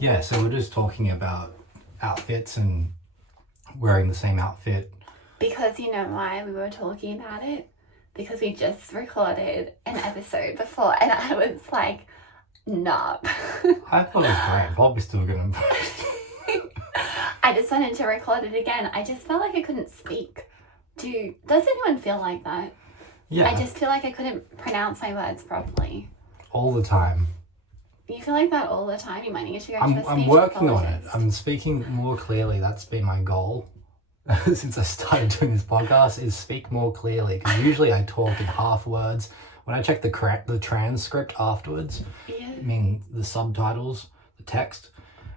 Yeah, so we're just talking about outfits and wearing the same outfit. Because you know why we were talking about it? Because we just recorded an episode before and I was like, nah. I thought it was great. I'm probably still going to... I just wanted to record it again. I just felt like I couldn't speak. Does anyone feel like that? Yeah. I just feel like I couldn't pronounce my words properly. All the time. You feel like that all the time? You might need to go to a speech I'm working on it. pathologist. I'm speaking more clearly. That's been my goal since I started doing this podcast, is speak more clearly. Because usually I talk in half words. When I check the transcript afterwards, Yeah. I mean the subtitles, the text,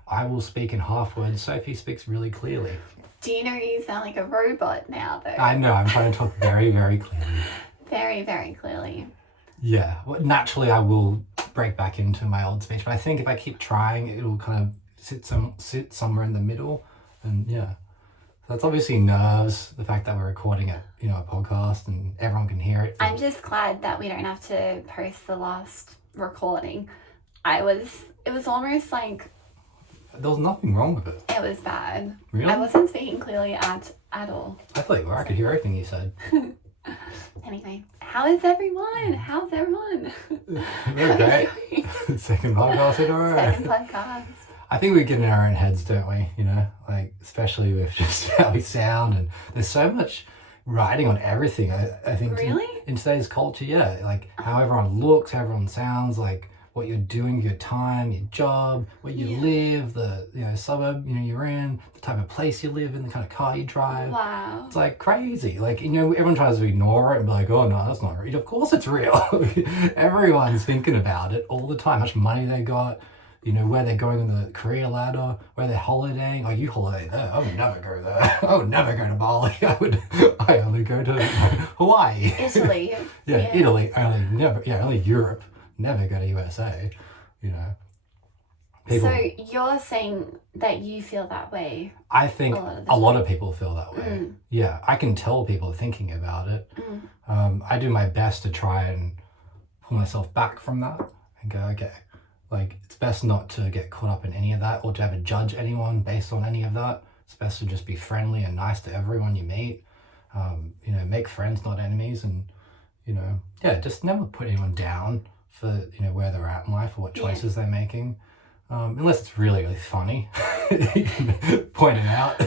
I will speak in half words. Sophie speaks really clearly. Do you know you sound like a robot now, though? I know, I'm trying to talk very, very clearly. Very, very clearly. Yeah, well, naturally I will break back into my old speech, but I think if I keep trying, it'll kind of sit somewhere in the middle, and yeah. So that's obviously nerves, the fact that we're recording a podcast and everyone can hear it. I'm just glad that we don't have to post the last recording. It was almost like... There was nothing wrong with it. It was bad. Really? I wasn't speaking clearly at all. I thought you were. I could hear everything you said. Anyway, how is everyone? How's everyone? Okay. Second podcast in a row. Second podcast. I think we get in our own heads, don't we? Like, especially with just how we sound, and there's so much writing on everything. I think Really? in today's culture, yeah, like how everyone looks, how everyone sounds, like what you're doing, your time, your job, where you live, the suburb you're in, the type of place you live in, the kind of car you drive. Wow. It's like crazy. Like, everyone tries to ignore it and be like, oh no, that's not real. Of course it's real. Everyone's thinking about it all the time. How much money they got, where they're going on the career ladder, where they're holidaying. Like, you holiday there. I would never go there. I would never go to Bali. I only go to Hawaii. Italy. Yeah, Italy. Only Europe. Never go to USA, People, So you're saying that you feel that way? I think a lot of people feel that way. Mm. Yeah, I can tell people thinking about it. Mm. I do my best to try and pull myself back from that and go, okay, like, it's best not to get caught up in any of that or to ever judge anyone based on any of that. It's best to just be friendly and nice to everyone you meet. Make friends, not enemies, and just never put anyone down for where they're at in life or what choices they're making, unless it's really, really funny. You can point it out.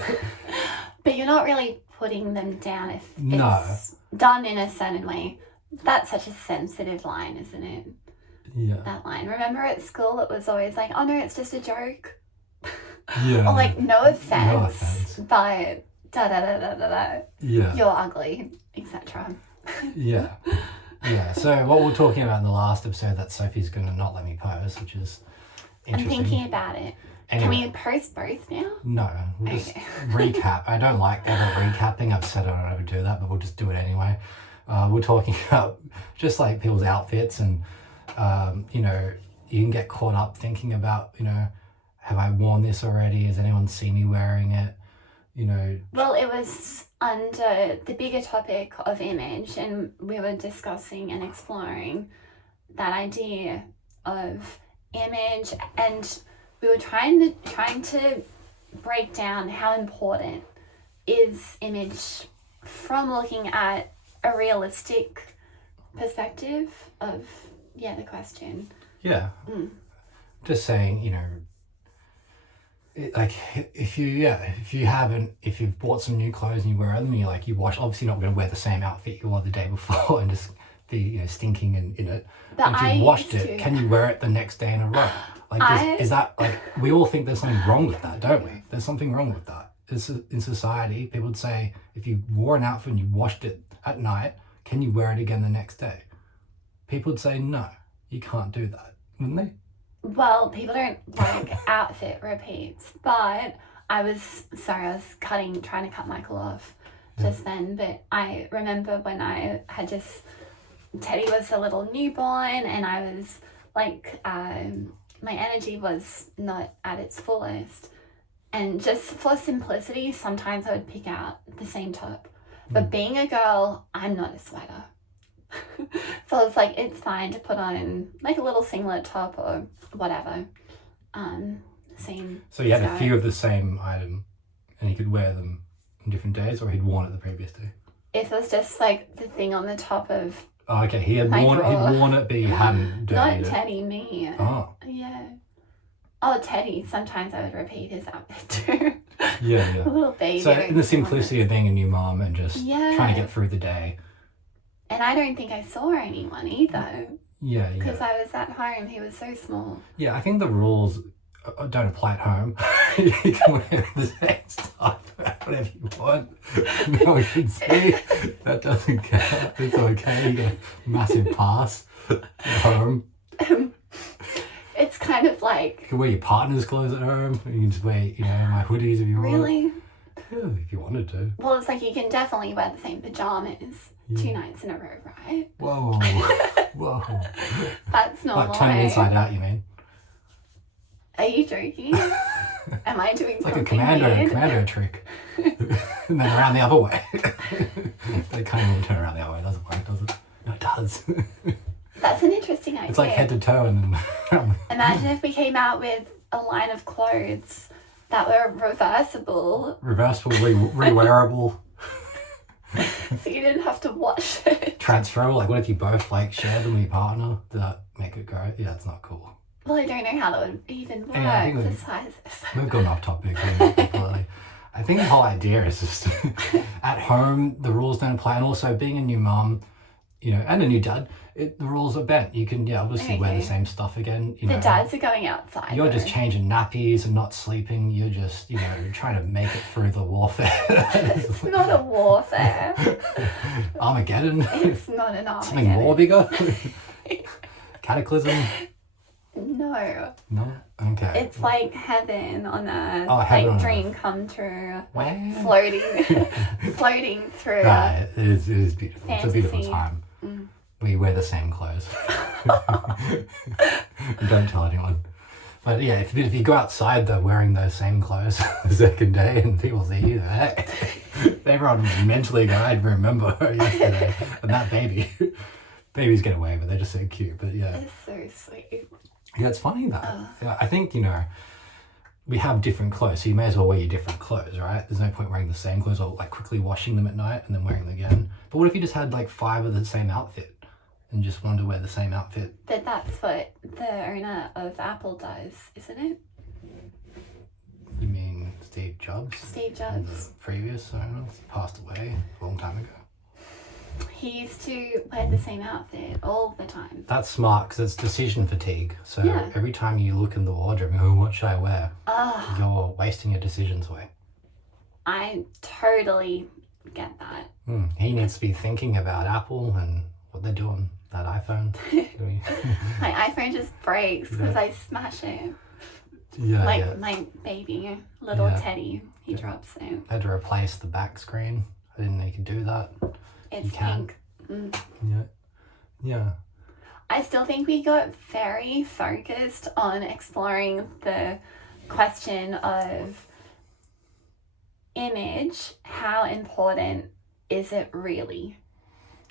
But you're not really putting them down if it's done in a certain way. That's such a sensitive line, isn't it? Yeah. That line. Remember at school it was always like, oh no, it's just a joke. Yeah. Or like, no offense. But da-da-da-da-da-da. Yeah. You're ugly, etc. Yeah. Yeah, so what we were talking about in the last episode that Sophie's going to not let me post, which is interesting. I'm thinking about it. Anyway, Can we post both now? No, we'll just recap. I don't like ever recapping. I've said I don't ever do that, but we'll just do it anyway. We're talking about just like people's outfits and, you can get caught up thinking about, have I worn this already? Has anyone seen me wearing it? Well, it was under the bigger topic of image, and we were discussing and exploring that idea of image, and we were trying to break down how important is image from looking at a realistic perspective of the question. Yeah. Just saying, if you've bought some new clothes and you wear them and you wash, obviously not going to wear the same outfit you wore the day before and just be stinking and in it. But if you've washed it, can you wear it the next day in a row? Is that like, we all think there's something wrong with that, don't we? There's something wrong with that. In society, people would say, if you wore an outfit and you washed it at night, can you wear it again the next day? People would say, no, you can't do that, wouldn't they? Well, people don't like outfit repeats, but I was trying to cut Michael off just then, but I remember when I had Teddy was a little newborn and I was like, my energy was not at its fullest. And just for simplicity, sometimes I would pick out the same top. But being a girl, I'm not a sweater. So it's like, it's fine to put on like a little singlet top or whatever. the same. So you had a skirt. few of the same item, and he could wear them on different days, or he'd worn it the previous day. It was just like the thing on the top of. Oh, okay, he had My worn drawer. he'd worn it, but he hadn't Not dirtied it. Teddy, me. Oh, Yeah. Oh, Teddy. Sometimes I would repeat his outfit too. yeah, A little baby. So in the simplicity of being a new mom and just Yeah. trying to get through the day. And I don't think I saw anyone either. Yeah, Because I was at home. He was so small. Yeah, I think the rules don't apply at home. You can wear the same stuff, whatever you want. No one can see. That doesn't count. It's okay. You get a massive pass at home. It's kind of You like. can wear your partner's clothes at home. You can just wear, my hoodies if you want. Really? Yeah, if you wanted to. Well, it's like you can definitely wear the same pajamas 2 nights in a row, right? Whoa. Whoa. That's not Like turning why. inside out, you mean? Are you joking? Am I doing It's like a something commando weird? trick. And then around the other way. They can't even turn around the other way. It doesn't work, does it? No, it does. That's an interesting idea. It's like head to toe and then... Imagine if we came out with a line of clothes that were reversible, Reversible, re-wearable, so you didn't have to wash it. transferable. Like what if you both share them with your partner? Does that make it go? Yeah, it's not cool. Well, I don't know how that would even work. Yeah, I think The sizes. We've gone off topic here completely. I think the whole idea is just at home, the rules don't apply. And also being a new mum, and a new dad, the rules are bent. You can, obviously wear the Okay. same stuff again. The dads are going outside. You're just though. changing nappies and not sleeping. You're just, trying to make it through the warfare. It's not a warfare. Armageddon. It's not an Something Armageddon. more bigger. Cataclysm. No. No. Okay. It's like heaven on earth. Oh, heaven on dream come true. Wow. Floating through. Right. It is beautiful. It's a beautiful Fantasy. time. Mm. We wear the same clothes. Don't tell anyone. But yeah, if you go outside though wearing those same clothes the second day and people see you, hey, everyone will mentally go, I'd remember yesterday. And that babies get away, but they're just so cute. But yeah. It's so sweet. Yeah, it's funny that. Yeah, I think, we have different clothes, so you may as well wear your different clothes, right? There's no point wearing the same clothes or quickly washing them at night and then wearing them again. But what if you just had 5 of the same outfit and just wanted to wear the same outfit? But that's what the owner of Apple does, isn't it? You mean Steve Jobs? Steve The Jobs. previous owner passed away a long time ago. He used to wear the same outfit all the time. That's smart because it's decision fatigue. So Yeah. every time you look in the wardrobe and go, what should I wear? Oh, You're wasting your decisions away. I totally get that. He needs to be thinking about Apple and what they're doing. That iPhone. My iPhone just breaks because I smash it. Yeah, Like my baby, little Yeah. Teddy, he drops it. I had to replace the back screen. I didn't know you could do that. It's You can. pink. Mm. Yeah. I still think we got very focused on exploring the question of image. How important is it really?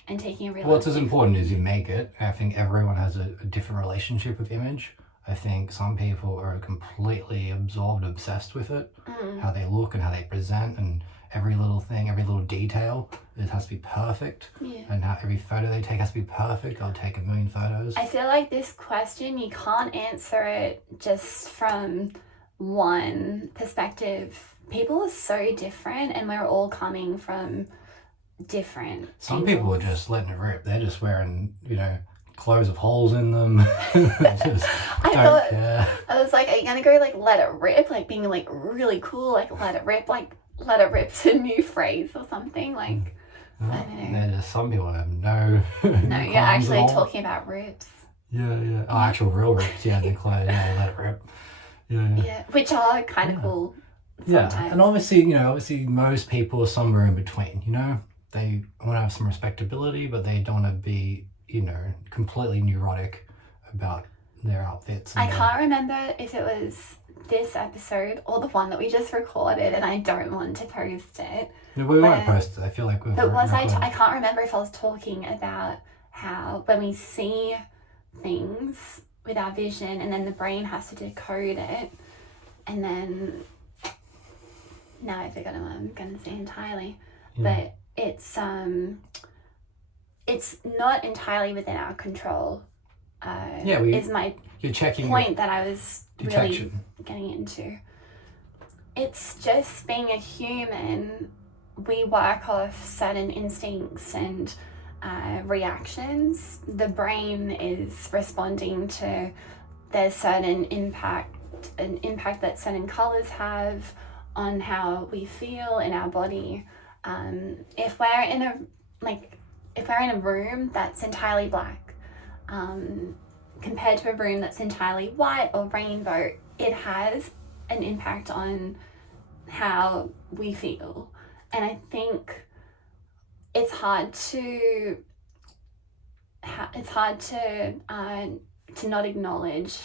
And taking a real. What's as important as you make it. I think everyone has a different relationship with image. I think some people are completely absorbed, obsessed with it. How they look and how they present and every little thing, every little detail. It has to be perfect. Yeah. And how every photo they take has to be perfect. I'll take 1,000,000 photos. I feel like this question, you can't answer it just from one perspective. People are so different and we're all coming from different Some people are angles. just letting it rip. They're just wearing, clothes with holes in them. Just I don't thought- care. I was like, are you gonna go let it rip, being really cool, let it rip, let it rip's a new phrase or something, I don't know. They're just, some people have no. No, you're actually talking about rips. Yeah. Oh, actual real rips. Yeah, they're clothes. Yeah, let it rip. Yeah. Yeah, which are kind of cool Yeah, sometimes. and obviously most people are somewhere in between. They want to have some respectability, but they don't want to be, completely neurotic about their outfits. I can't remember if it was this episode or the one that we just recorded, and I don't want to post it. No, we won't but- post it. I feel like we've. But was I recorded. can't remember if I was talking about how when we see things with our vision and then the brain has to decode it, and then now I've forgotten what I'm going to say entirely. Yeah. But it's not entirely within our control. Is my you're checking point that I was detection. really getting into. It's just being a human. We work off certain instincts and reactions. The brain is responding to there's certain impact that certain colors have on how we feel in our body. If we're in a room that's entirely black, compared to a room that's entirely white or rainbow, it has an impact on how we feel. And I think it's hard to not acknowledge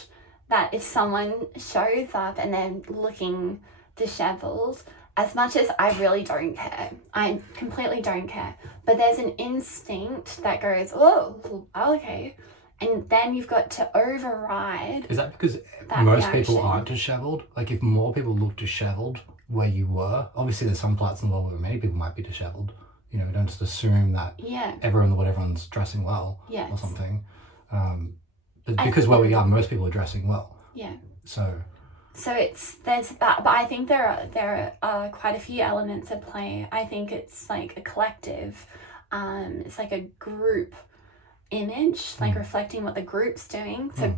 that if someone shows up and they're looking disheveled, as much as I really don't care, I completely don't care, but there's an instinct that goes, oh, okay, and then you've got to override. Is that because that most reaction. people aren't disheveled? Like, if more people look disheveled where you were, obviously there's some parts in the world where many people might be disheveled. You know, don't just assume that everyone's dressing well or something. But because where we are, most people are dressing well. Yeah. So there's that, but I think there are quite a few elements at play. I think it's like a collective, it's like a group image, like reflecting what the group's doing. So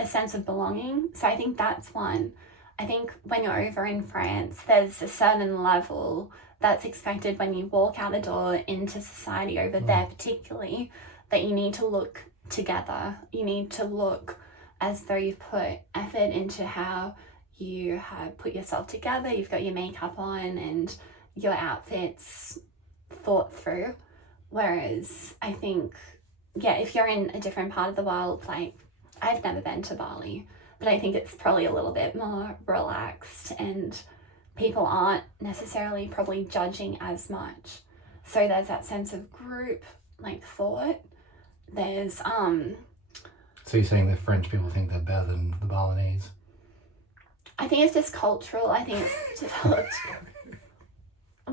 a sense of belonging. So I think that's one. I think when you're over in France, there's a certain level that's expected when you walk out the door into society over there, particularly, that you need to look together. You need to look as though you've put effort into how you have put yourself together. You've got your makeup on and your outfits thought through. Whereas I think, if you're in a different part of the world, like I've never been to Bali, but I think it's probably a little bit more relaxed and people aren't necessarily probably judging as much. So there's that sense of group like thought. There's So you're saying the French people think they're better than the Balinese? I think it's just cultural. I think it's developed.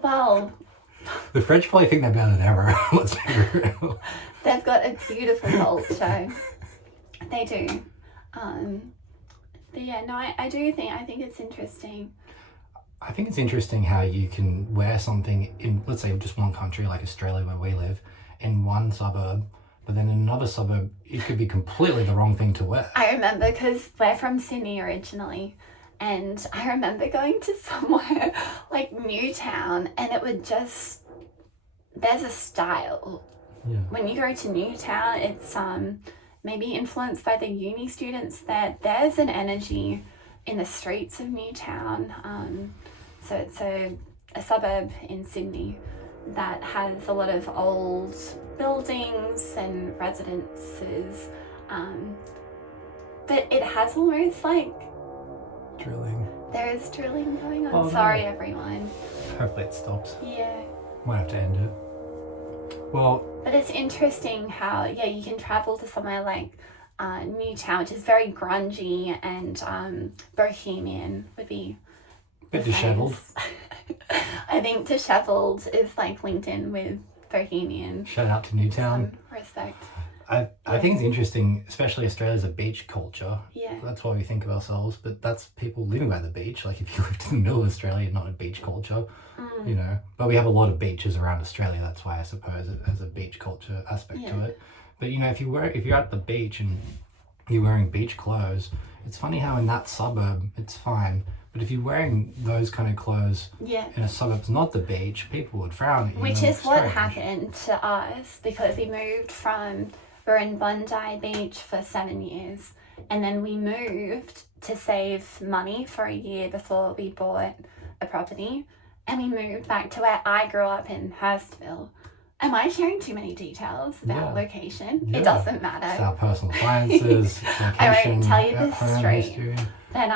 Well, the French probably think they're better than ever. Let's be real. They've got a beautiful culture. They do. But yeah, no, I think it's interesting. I think it's interesting how you can wear something in, let's say, just one country like Australia where we live, in one suburb, but then in another suburb, it could be completely the wrong thing to wear. I remember because we're from Sydney originally, and I remember going to somewhere like Newtown, and it would just, there's a style. Yeah. When you go to Newtown, it's maybe influenced by the uni students that there's an energy in the streets of Newtown. So it's a suburb in Sydney that has a lot of old buildings and residences, but it has almost like drilling. There is drilling going on. Oh, Sorry, no. everyone. Hopefully it stops. Yeah. Might have to end it. Well, but it's interesting how you can travel to somewhere like Newtown, which is very grungy, and Bohemian would be a bit dishevelled. I think dishevelled is like linked in with Bohemian. Shout out to Newtown. Respect. I think it's interesting, especially Australia's a beach culture. Yeah. That's why we think of ourselves, but that's people living by the beach. Like if you lived in the middle of Australia, not a beach culture, you know. But we have a lot of beaches around Australia. That's why I suppose it has a beach culture aspect to it. But you know, if you're at the beach and you're wearing beach clothes, it's funny how in that suburb it's fine. But if you're wearing those kind of clothes in a suburb that's not the beach, people would frown at you. Which is what happened to us, because we were in Bondi Beach for 7 years, and then we moved to save money for a year before we bought a property, and we moved back to where I grew up in Hurstville. Am I sharing too many details about location? Yeah. It doesn't matter. It's our personal finances, location, I won't tell you this straight. History. But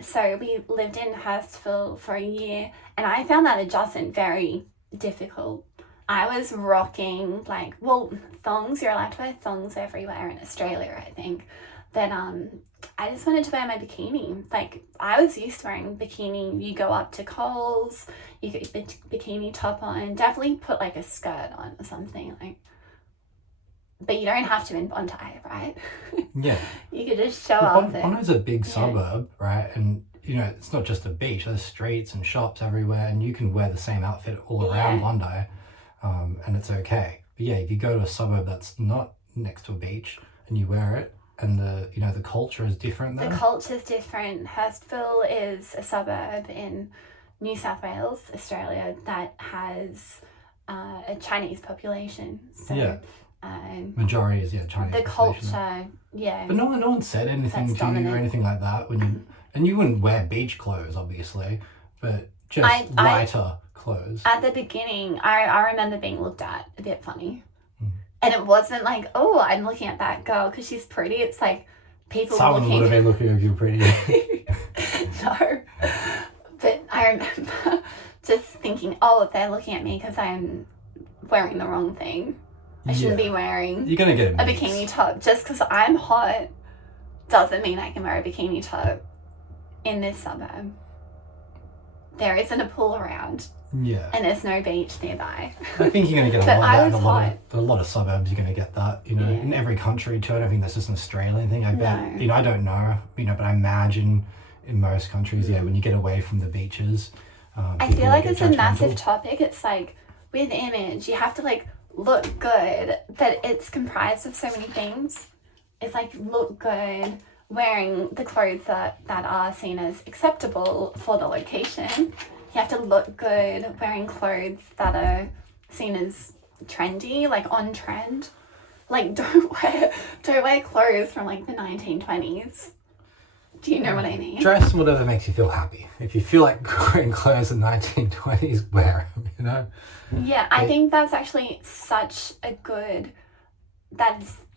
so we lived in Hurstville for a year, and I found that adjustment very difficult. I was rocking thongs. You're allowed to wear thongs everywhere in Australia, I think. But I just wanted to wear my bikini. Like, I was used to wearing bikini. You go up to Coles, you get your bikini top on. Definitely put like a skirt on or something. Like, but you don't have to in Bondi, right? Yeah. You could just show up. Bondi's a big suburb, right? And you know, it's not just a beach. There's streets and shops everywhere, and you can wear the same outfit all around Bondi, and it's okay. But yeah, if you go to a suburb that's not next to a beach and you wear it, and the culture is different there. The culture's different. Hurstville is a suburb in New South Wales, Australia, that has a Chinese population. So, majority is Chinese. The population. culture, But no one said anything to you or anything like that when you, and you wouldn't wear beach clothes, obviously, but just lighter clothes. At the beginning, I remember being looked at a bit funny. And it wasn't like, oh, I'm looking at that girl because she's pretty. It's like people Someone would have been looking if you're pretty. No. But I remember just thinking, oh, they're looking at me because I'm wearing the wrong thing. I shouldn't be wearing You're gonna get a bikini top. Just because I'm hot doesn't mean I can wear a bikini top in this suburb. There isn't a pool around. Yeah. And there's no beach nearby. I think you're going to get a lot of that. A lot of suburbs, you're going to get that. You know, in every country too. I don't think that's just an Australian thing. I bet. No. You know, I don't know. You know, but I imagine in most countries, when you get away from the beaches. I feel like it's a massive topic. It's like with image, you have to like look good, but it's comprised of so many things. It's like look good, wearing the clothes that are seen as acceptable for the location. You have to look good wearing clothes that are seen as trendy, like on trend. Like don't wear clothes from like the 1920s. Do you know what I mean? Dress whatever makes you feel happy. If you feel like wearing clothes in the 1920s, wear them, you know? Yeah, I think that's actually such a good...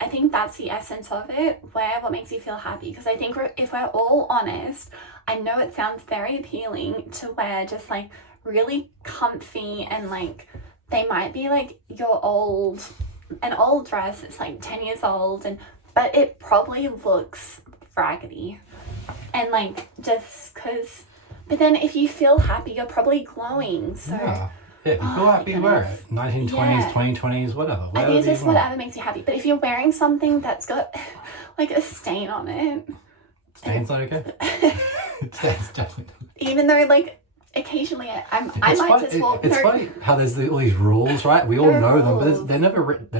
I think that's the essence of it. Wear what makes you feel happy. Because I think if we're all honest, I know it sounds very appealing to wear just like really comfy and like they might be like an old dress. It's like 10 years old, but it probably looks raggedy. And like just because, but then if you feel happy, you're probably glowing. So. Yeah. Yeah, if you feel happy, wear it. 1920s, 2020s, whatever. I think it's just whatever makes you happy. But if you're wearing something that's got like a stain on it. Stains not okay? Stains definitely not. Even though like occasionally I might just walk through. It's funny how there's all these rules, right? We all know them, but they're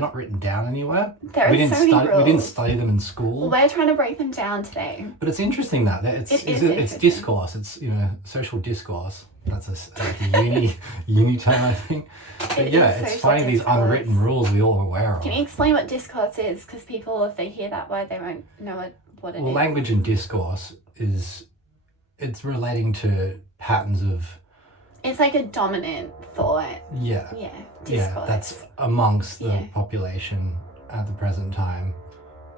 not written down anywhere. We didn't study them in school. Well, we're trying to break them down today. But it's interesting that it's discourse. It's social discourse. That's a uni term, I think. But it's funny th's unwritten rules we all are aware of. Can you explain what discourse is? Because people, if they hear that word, they won't know what it is. Language and discourse it's relating to patterns of... It's like a dominant thought. Yeah. Yeah, discourse. Yeah, that's amongst the population at the present time.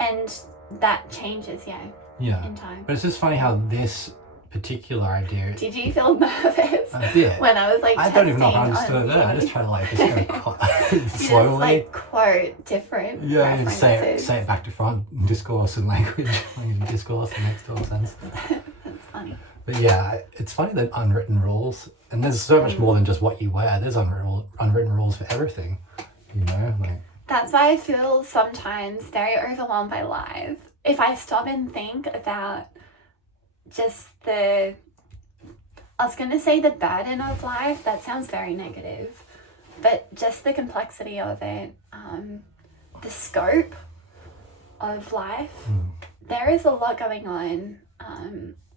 And that changes, in time. But it's just funny how this particular idea... Did you feel nervous when I was like I don't even know if I understood it. I just try to like just go slowly. Just like quote different references. say it back to front, discourse and language and discourse, it makes total sense. That's funny. But yeah, it's funny that unwritten rules, and there's so much more than just what you wear. There's unwritten rules for everything, you know? Like that's why I feel sometimes very overwhelmed by life. If I stop and think about just I was going to say the burden of life, that sounds very negative, but just the complexity of it, the scope of life, there is a lot going on.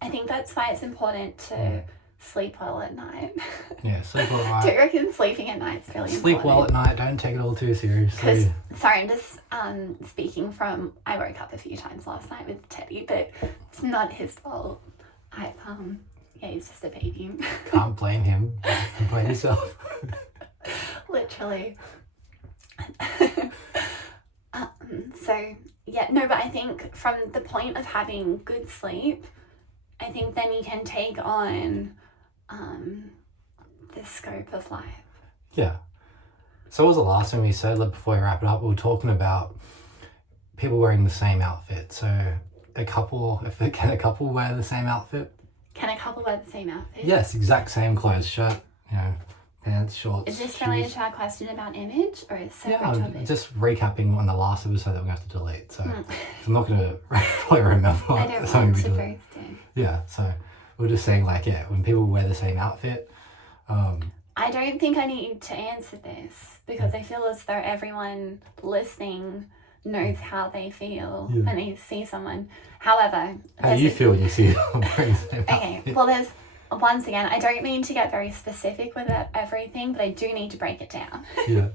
I think that's why it's important to sleep well at night. Yeah, sleep well at night. Do you reckon sleeping at night is really important? Sleep well at night, don't take it all too seriously. Sorry, I'm just speaking from, I woke up a few times last night with Teddy, but it's not his fault. He's just a baby. Can't blame him. You can blame yourself. Literally. But I think from the point of having good sleep, I think then you can take on the scope of life. Yeah. So what was the last thing we said before we wrap it up? We were talking about people wearing the same outfit. So a couple, can a couple wear the same outfit? Can a couple wear the same outfit? Yes, exact same clothes, shirt, pants, shorts. Is this shoes. related to our question about image or is it separate Yeah, topic? just recapping on the last episode that we have to delete. So I'm not going to probably remember I don't something want we to deleted. post it. Yeah, so we're just saying when people wear the same outfit. I don't think I need to answer this because I feel as though everyone listening knows how they feel when they see someone. However, how do you feel when you see them wearing the same okay, outfit? well, there's once again, I don't mean to get very specific with everything, but I do need to break it down. Yeah.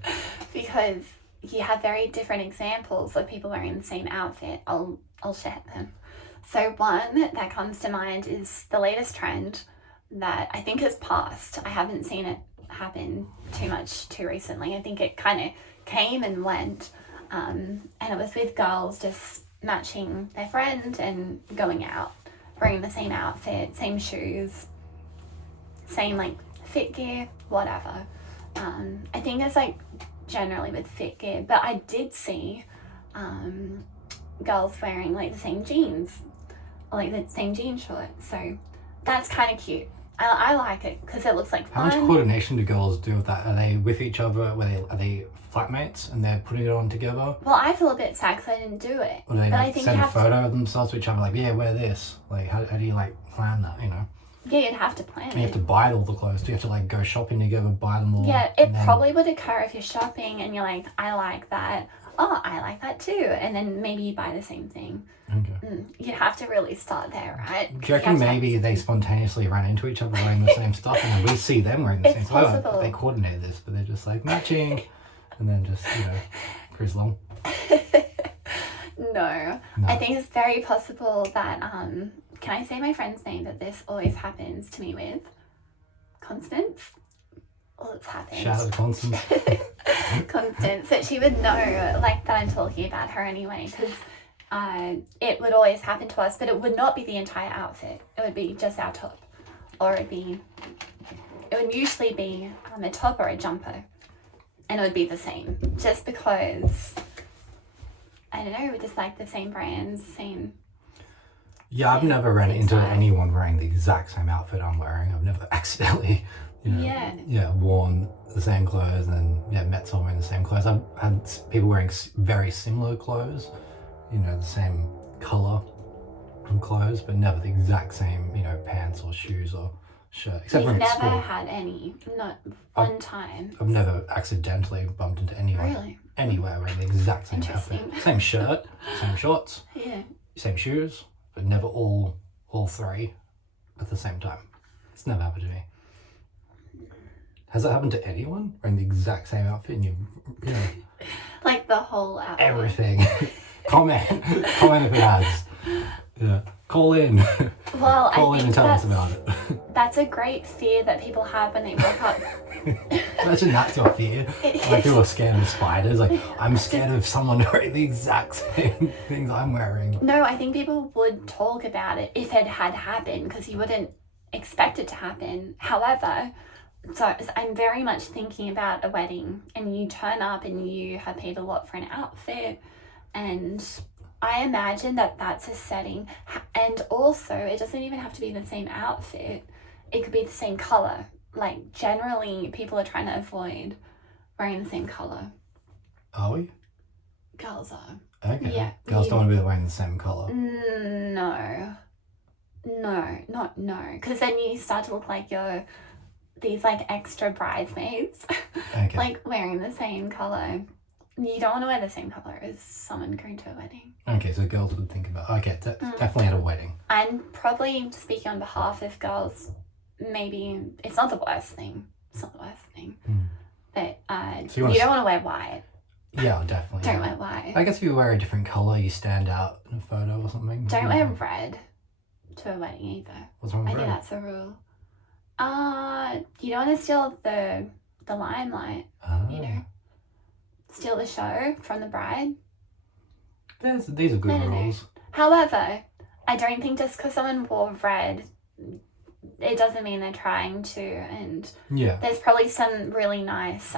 Because you have very different examples of people wearing the same outfit. I'll share them. So one that comes to mind is the latest trend that I think has passed. I haven't seen it happen too recently. I think it kind of came and went, and it was with girls just matching their friend and going out, wearing the same outfit, same shoes, same like fit gear, whatever. I think it's like generally with fit gear, but I did see girls wearing like the same jeans, or like the same jean shorts. So that's kind of cute. I like it because it looks like How fun. much coordination do girls do with that? Are they with each other? Are they flatmates and they're putting it on together? Well, I feel a bit sad because I didn't do it. Or do they but I think send you a have photo of themselves to each other like, yeah, wear this? Like, how do you plan that, Yeah, you'd have to plan And you have it. to buy all the clothes. Do you have to go shopping together, buy them all? Yeah, it and then- probably would occur if you're shopping and you're like, I like that. Oh, I like that too. And then maybe you buy the same thing. Okay. You have to really start there, right? Do you reckon maybe they spontaneously ran into each other wearing the same stuff and then we see them wearing the It's same stuff? possible. They coordinated this, but they're just like matching and then just, cruise along. No. I think it's very possible that, can I say my friend's name that this always happens to me with? Constance? Well, it's happened. Shout out to Constance. Constance, that she would know like that I'm talking about her anyway, because it would always happen to us, but it would not be the entire outfit. It would be just our top, or it would usually be a top or a jumper, and it would be the same, just because I don't know, we just like the same brands, same. Yeah, I've never ran into style. anyone wearing the exact same outfit I'm wearing. I've never accidentally, worn the same clothes and met someone wearing the same clothes. I've had people wearing very similar clothes, the same color of clothes, but never the exact same, pants or shoes or shirt. Except We've for at never school. had any, not one time. I've never accidentally bumped into anyone Really? anywhere wearing the exact same outfit. Interesting. Same shirt, same shorts, Yeah. same shoes, but never all three at the same time. It's never happened to me. Has it happened to anyone wearing the exact same outfit and you Like the whole outfit. everything? comment if it has. Yeah, call in. Well, Call I in think and tell us about it. that's a great fear that people have when they break up. Imagine that's your fear. It Like is. people are scared of spiders. Like I'm scared of someone wearing the exact same things I'm wearing. No, I think people would talk about it if it had happened because you wouldn't expect it to happen. However, so I'm very much thinking about a wedding and you turn up and you have paid a lot for an outfit, and I imagine that that's a setting. And also, it doesn't even have to be the same outfit. It could be the same color. Like, generally, people are trying to avoid wearing the same color. Are we? Girls are. Okay. Yeah, Girls don't want to be wearing the same colour. No. Because then you start to look like you're these like extra bridesmaids, Okay. like wearing the same color. You don't want to wear the same color as someone going to a wedding. Okay, so girls would think about definitely at a wedding. I'm probably speaking on behalf of girls. Maybe it's not the worst thing. But So you don't want to wear white. Yeah, definitely. Don't yeah. wear white. I guess if you wear a different colour, you stand out in a photo or something. Don't wear red to a wedding either. What's wrong I with think red? that's a rule. You don't want to steal the limelight, you know. Steal the show from the bride. These are good No. rules. However, I don't think just because someone wore red it doesn't mean they're trying to. And Yeah. there's probably some really nice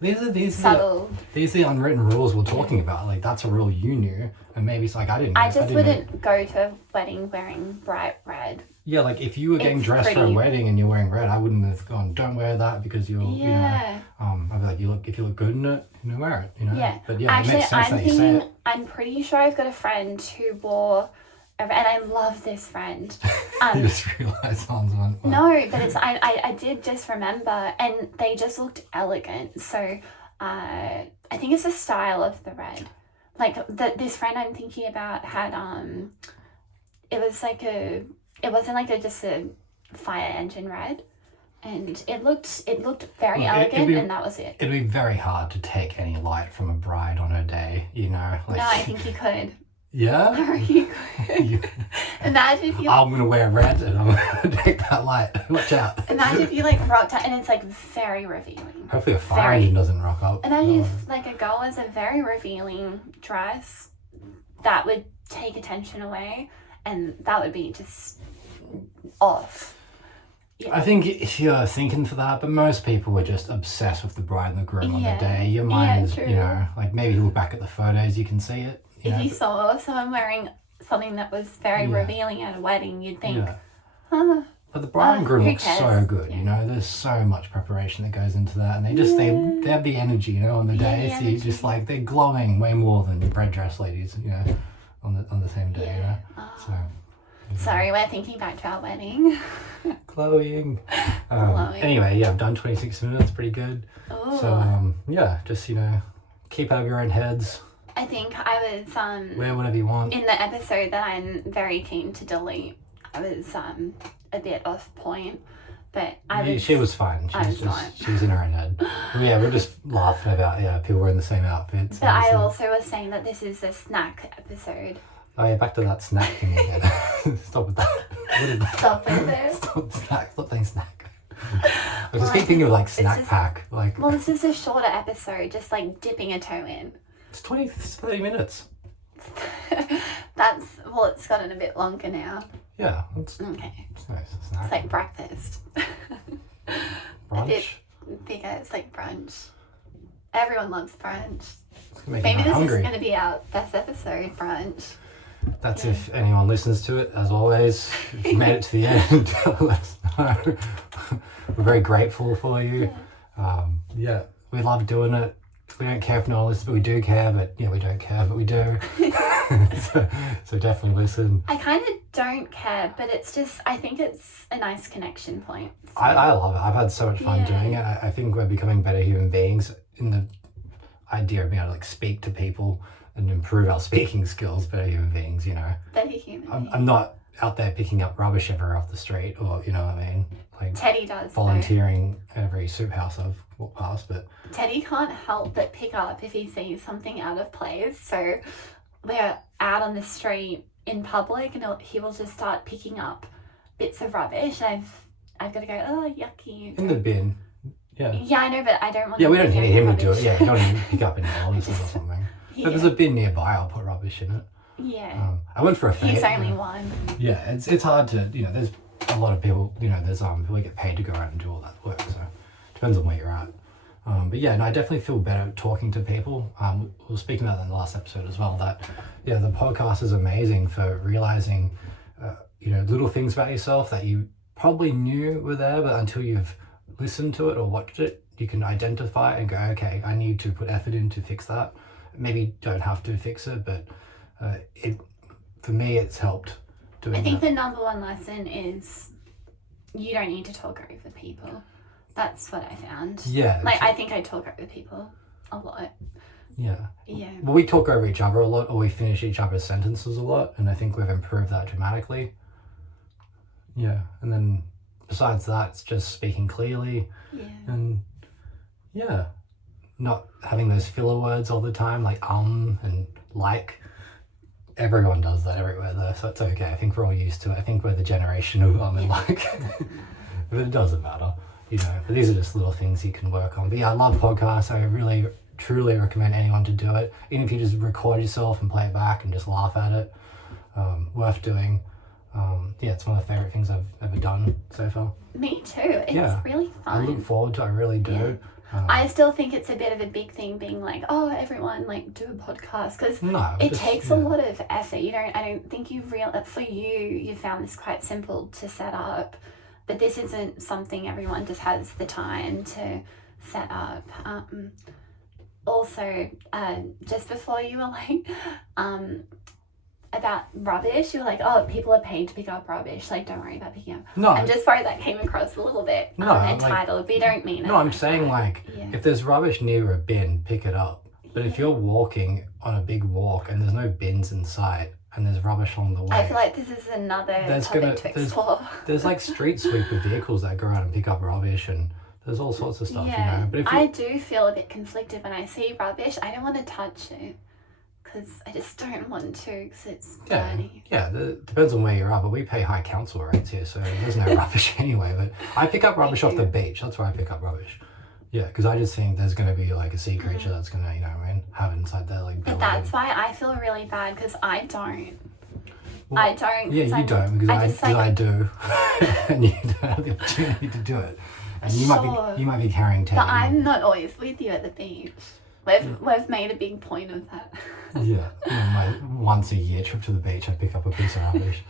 These subtle. are the unwritten rules we're talking about. Like, that's a rule you knew, and maybe it's like I didn't know. I just didn't wouldn't go to a wedding wearing bright red. Yeah, like if you were getting It's dressed for a pretty. wedding and you're wearing red, I wouldn't have gone, don't wear that because you're, Yeah. I'd be like, if you look good in it, wear it, Yeah. But yeah, Actually, it makes sense I'm that you say thinking, it. I'm pretty sure I've got a friend who wore, and I love this friend. You just realised someone's one. No, but it's I did just remember, and they just looked elegant. So I think it's the style of the red. Like this friend I'm thinking about had it wasn't like just a fire engine red, and it looked very Look, elegant, and that was it. It'd be very hard to take any light from a bride on her day, Like, No, I think you could. Yeah? You could. Imagine if you. I'm gonna wear red and I'm gonna take that light. Watch out. Imagine if you like rocked out, and it's like very revealing. Hopefully a fire engine doesn't rock up. Imagine if like a girl wears a very revealing dress, that would take attention away, and that would be just off. I think if you're thinking for that, but most people were just obsessed with the bride and the groom on the day. Your mind is, true. like maybe you look back at the photos, you can see it. If you saw someone wearing something that was very revealing at a wedding, you'd think, huh. But the bride and groom who look cares? so good, There's so much preparation that goes into that, and they have the energy, on the day. So you just like they're glowing way more than red dress ladies, on the same day, So. Sorry, we're thinking back to our wedding. Glowing. Glowing. Anyway, I've done 26 minutes, pretty good. Ooh. So just keep out of your own heads. I think I was Wear whatever you want. in the episode that I'm very keen to delete. I was a bit off point, but She was fine. She was in her own head. We're just laughing about people wearing the same outfits. But I also was saying that this is a snack episode. Oh yeah, back to that snack thing again. Stop with that. What is that? Stop it there. Stop saying snack. I just keep thinking of like snack pack. Like, well, this is a shorter episode, just like dipping a toe in. it's 30 minutes. It's gotten a bit longer now. Yeah, it's Okay. nice. Snack. It's like breakfast. Brunch. A bit bigger, it's like brunch. Everyone loves brunch. Maybe this hungry. is going to be our best episode, brunch. That's if anyone listens to it, as always. If you made it to the end, let us know. We're very grateful for you. We love doing it. We don't care if no one listens, but we do care. But we don't care, but we do. so definitely listen. I kind of don't care, but it's just, I think it's a nice connection point. So. I love it. I've had so much fun doing it. I think we're becoming better human beings in the idea of being able to speak to people and improve our speaking skills. Better human beings, Better human beings. I'm not out there picking up rubbish ever off the street, or what I mean, like Teddy does volunteering at every soup house I've walked past. But Teddy can't help but pick up if he sees something out of place. So we're out on the street in public, and he will just start picking up bits of rubbish. I've got to go, oh, yucky. in the bin, Yeah, I know, but I don't want. we don't to need him to do rubbish. it. Yeah, you don't need to pick up any nonsense or something. If there's a bin nearby, I'll put rubbish in it. Yeah. I went for a He's fete. only one. Yeah, it's hard to, there's a lot of people, there's people get paid to go around and do all that work, so it depends on where you're at. But I definitely feel better talking to people. We were speaking about that in the last episode as well, that the podcast is amazing for realizing little things about yourself that you probably knew were there, but until you've listened to it or watched it, you can identify and go, okay, I need to put effort in to fix that. Maybe don't have to fix it, but for me it's helped doing I think that. the number one lesson is you don't need to talk over people. That's what I found. Yeah. I think I talk over people a lot. Yeah. Yeah. Well, we talk over each other a lot, or we finish each other's sentences a lot, and I think we've improved that dramatically. Yeah. And then besides that, it's just speaking clearly. Yeah. And not having those filler words all the time, like and like. Everyone does that everywhere though, so it's okay. I think we're all used to it. I think we're the generation of and like. But it doesn't matter, But these are just little things you can work on. But I love podcasts. I really, truly recommend anyone to do it. Even if you just record yourself and play it back and just laugh at it, worth doing. It's one of the favorite things I've ever done so far. Me too. It's really I fun. look forward to it. I really do. I still think it's a bit of a big thing being like, oh, everyone like do a podcast, because it takes a lot of effort. I don't think for you found this quite simple to set up, but this isn't something everyone just has the time to set up. Also, just before you were like, about rubbish, you were like, oh, people are paid to pick up rubbish, like don't worry about picking up. No, I'm just worried that came across a little bit entitled, but you don't mean it. No, I'm saying if there's rubbish near a bin, pick it up. But if you're walking on a big walk and there's no bins in sight and there's rubbish along the way, I feel like this is another topic to explore. There's like street sweeper vehicles that go out and pick up rubbish, and there's all sorts of stuff, But I do feel a bit conflicted when I see rubbish. I don't want to touch it, because I just don't want to, because it's dirty. Yeah, it depends on where you're at, but we pay high council rates here, so there's no rubbish anyway. But I pick up rubbish off the beach. That's where I pick up rubbish. Yeah, because I just think there's going to be like a sea creature that's going to, have it inside there. Like, but that's why I feel really bad, because I don't. Well, I don't. Yeah, you don't, because I do. And you don't have the opportunity to do it. And you might be carrying 10. But I'm not always with you at the beach. We've made a big point of that. My once a year trip to the beach, I pick up a piece of rubbish.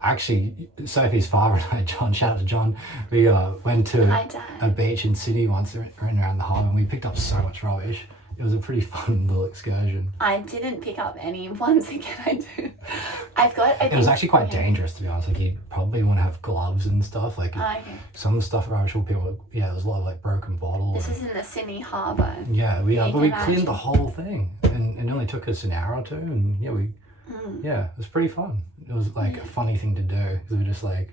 Actually, Sophie's father and I, John, shout out to John, we went to a beach in Sydney once around the harbour, and we picked up so much rubbish. It was a pretty fun little excursion. I didn't pick up any. Once again, I do. It was actually quite dangerous, to be honest. Like, you probably want to have gloves and stuff. Like, some stuff rubbish will people. Yeah, there's a lot of like broken bottles. This is in the Sydney harbour. Yeah, but we cleaned the whole thing, and it only took us an hour or two, and it was pretty fun. It was like a funny thing to do, because we were just like,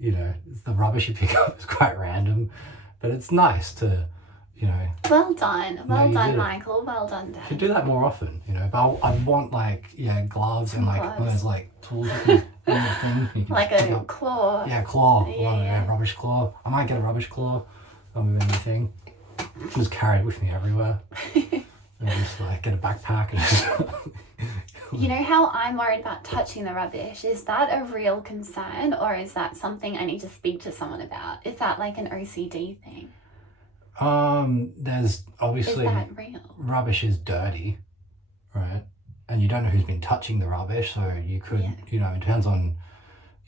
the rubbish you pick up is quite random, but it's nice to. Well done, Michael. Well done, Dad. You should do that more often, But I want gloves and one of those tools you can like a claw. Yeah, claw. A rubbish claw. I might get a rubbish claw. With anything. Just carry it with me everywhere. And just get a backpack and. You know how I'm worried about touching the rubbish? Is that a real concern, or is that something I need to speak to someone about? Is that like an OCD thing? There's obviously. Is that real? Rubbish is dirty, right? And you don't know who's been touching the rubbish, so you could, it depends on,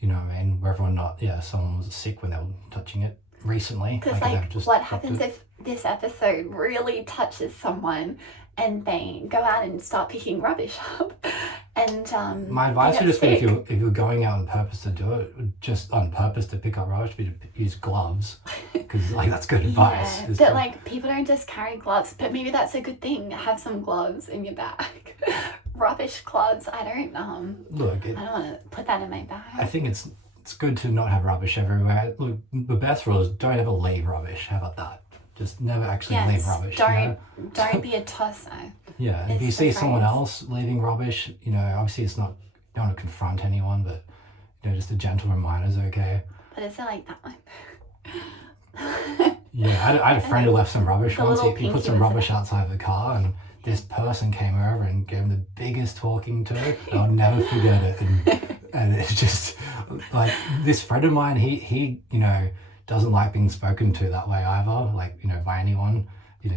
whether or not, someone was sick when they were touching it recently. Because what happens if this episode really touches someone and they go out and start picking rubbish up? And my advice would just be, if you're going out on purpose to do it, just on purpose to pick up rubbish, be to use gloves, because that's good advice. Yeah, but people don't just carry gloves, but maybe that's a good thing. Have some gloves in your bag. Rubbish gloves. I don't I don't want to put that in my bag. I think it's good to not have rubbish everywhere. Look, the best rule is don't ever leave rubbish. How about that? Just never actually leave rubbish. Don't be a tosser. Yeah, and if you see someone else leaving rubbish, obviously it's not, you don't want to confront anyone, but just a gentle reminder is okay. But is it like that one? Yeah, I had a friend who left some rubbish once. He put some rubbish outside the car, and this person came over and gave him the biggest talking to. I'll never forget it. And it's just like this friend of mine, he doesn't like being spoken to that way either, by anyone,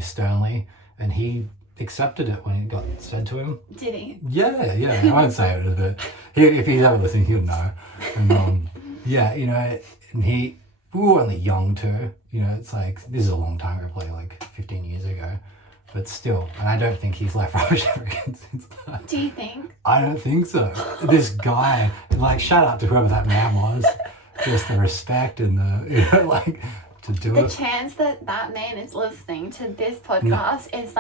sternly. And he accepted it when it got said to him. Did he? Yeah. I won't say it, but if he's ever listening, he'll know. And and we were only young too. It's like, this is a long time ago, probably 15 years ago. But still, and I don't think he's left rubbish ever again since that. Do you think? I don't think so. This guy, shout out to whoever that man was. Just the respect and the, to do it. The chance that man is listening to this podcast is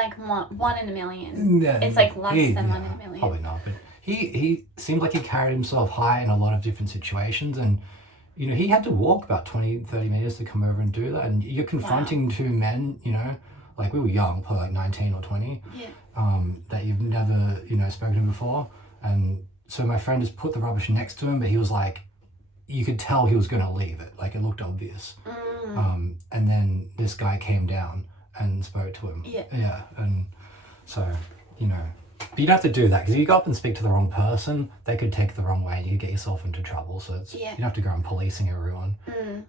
one in a million. Yeah, it's less than 1 in a million. Probably not, but he seemed like he carried himself high in a lot of different situations, and he had to walk about 20-30 meters to come over and do that, and you're confronting two men, we were young, probably 19 or 20, that you've never, spoken to before. And so my friend just put the rubbish next to him, but he was you could tell he was going to leave it. It looked obvious. And then this guy came down and spoke to him. Yeah. Yeah. And so, But you don't have to do that, because if you go up and speak to the wrong person, they could take it the wrong way and you get yourself into trouble. So you don't have to go on policing everyone.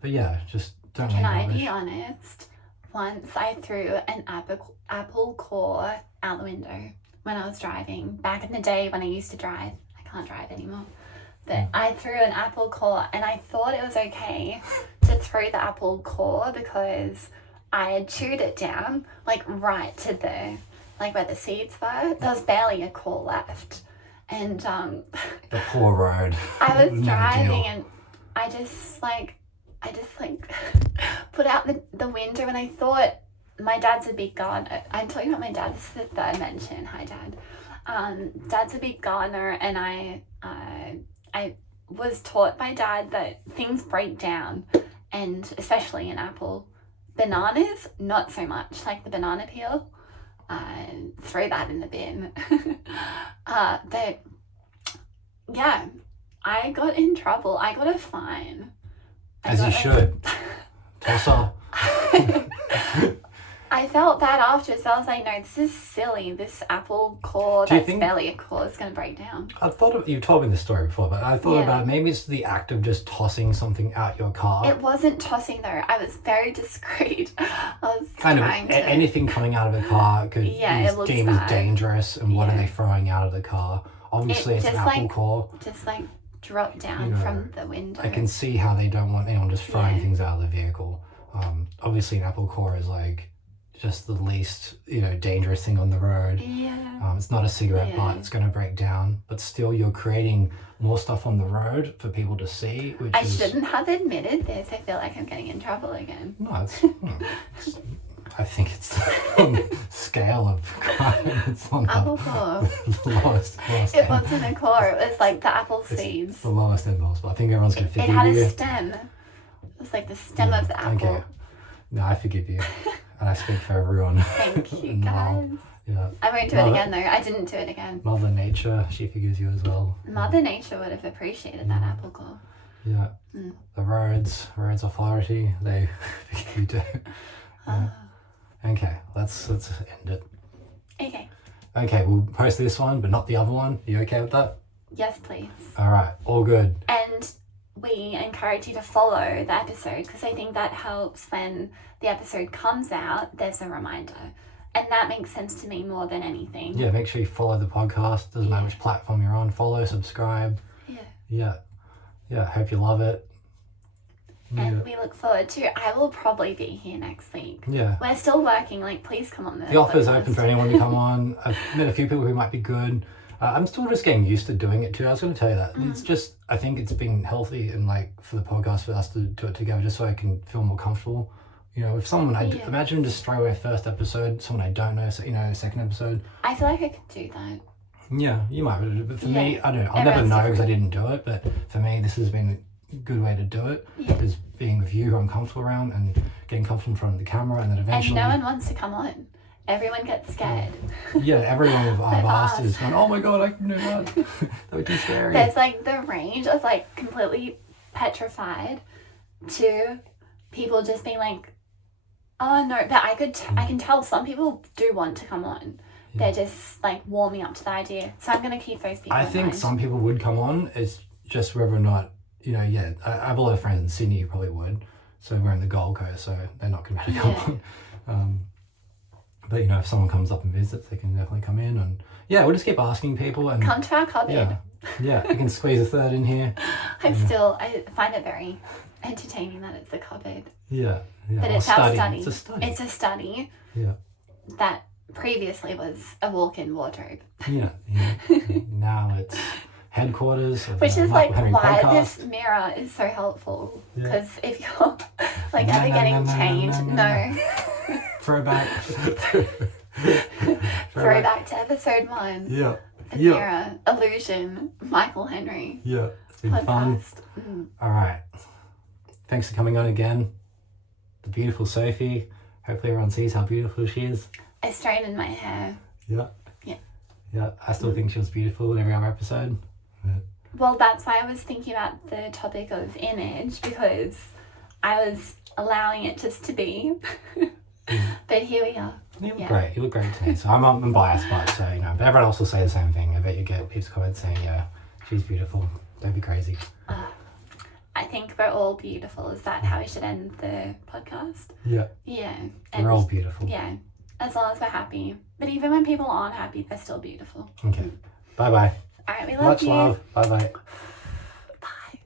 But yeah, just don't Can make I rubbish. be honest? Once I threw an apple core out the window when I was driving. Back in the day when I used to drive. I can't drive anymore. But I threw an apple core, and I thought it was okay to throw the apple core because I had chewed it down, like right to the, like where the seeds were. There was barely a core left. And The poor road. I was Not a driving deal. and I just put out the window, and I thought, my dad's a big gardener. I'm talking about my dad. This is the third mention. Hi, Dad. Dad's a big gardener, and I was taught by Dad that things break down, and especially an apple. Bananas, not so much. Like the banana peel, throw that in the bin. But yeah, I got in trouble. I got a fine. As you should. Toss I felt bad afterwards. I was like, no, this is silly. This apple core Do you that's think- barely a core is going to break down. You've told me this story before, but I thought Yeah. about maybe it's the act of just tossing something out your car. It wasn't tossing though. I was very discreet. I was Kind of trying to... anything coming out of a car could Yeah, be it looks deemed as bad. dangerous, and what are Yeah. they throwing out of the car? Obviously, it's an just apple like- core. Just like drop down You know, from the window. I can see how they don't want anyone just throwing Yeah. things out of the vehicle. Obviously, an apple core is like just the least, dangerous thing on the road. Yeah. It's not a cigarette Yeah. butt, it's going to break down, but still you're creating more stuff on the road for people to see, which I is... shouldn't have admitted this. I feel like I'm getting in trouble again. No, I think it's on the scale of crime. It's on Apple core. the lowest It end. wasn't a core. It was like the apple seeds. The lowest end most, but I think everyone's going to It forgive had you. a stem. It was like the stem of the apple. Okay. No, I forgive you. And I speak for everyone. Thank you, And guys. Yeah. I won't do it again though. I didn't do it again. Mother Nature, she forgives you as well. Mother Nature would have appreciated that apple core. Yeah. Mm. The roads authority, they forgive you too. Yeah. Okay, let's end it. Okay. Okay, we'll post this one, but not the other one. Are you okay with that? Yes, please. All right, all good. And we encourage you to follow the episode because I think that helps when the episode comes out, there's a reminder. And that makes sense to me more than anything. Yeah, make sure you follow the podcast. Doesn't matter which platform you're on. Follow, subscribe. Yeah. Yeah, hope you love it. And we look forward to, I will probably be here next week. Yeah. We're still working, like, please come on The offer's podcast. open for anyone to come on. I've met a few people who might be good. I'm still just getting used to doing it too. I was going to tell you that. It's just, I think it's been healthy and like for the podcast for us to do it together just so I can feel more comfortable. If someone, imagine just straight away first episode, someone I don't know, second episode. I feel like I could do that. Yeah, you might, but for me, I don't know. I'll Everyone's never know because I didn't do it, but for me, this has been a good way to do it. Yeah. Is being with you who I'm comfortable around and getting comfortable in front of the camera, and then eventually... And no one wants to come on. Everyone gets scared. Yeah, everyone I've asked asked. is going, oh my god, I can do that. That would be scary. There's like the range of like completely petrified to people just being like, oh no, but I can tell some people do want to come on. They're just like warming up to the idea. So I'm going to keep those people I in think mind. some people would come on. It's just whether or not, I have a lot of friends in Sydney who probably would. So we're in the Gold Coast, so they're not going to come on. But if someone comes up and visits, they can definitely come in. And we'll just keep asking people. And Come to our cupboard. Yeah, we can squeeze a third in here. I find it very entertaining that it's a cupboard. Yeah. But Or it's our study. It's a study. It's a study Yeah. that previously was a walk-in wardrobe. Yeah. Now it's headquarters of Which the is Michael like Henry why podcast. this mirror is so helpful. Yeah. Because if you're like No, ever no, getting no, no, changed, no. Throwback. Throwback to episode 1. Yeah. The mirror, illusion, Michael Henry. Yeah. It's been fun. Podcast. All right. Thanks for coming on again. The beautiful Sophie. Hopefully everyone sees how beautiful she is. I straightened my hair. Yeah. Yeah. Yeah. I still think she was beautiful in every other episode. Well, that's why I was thinking about the topic of image because I was allowing it just to be. But here we are. You look Yeah. great. You look great to me. So I'm biased, but so you know, but everyone else will say the same thing. I bet you get heaps of comments saying, "Yeah, she's beautiful." Don't be crazy. I think we're all beautiful. Is that how we should end the podcast? Yeah. Yeah. We're all beautiful. Yeah. As long as we're happy. But even when people aren't happy, they're still beautiful. Okay. Bye bye. All right, we love Much you. love. Bye bye.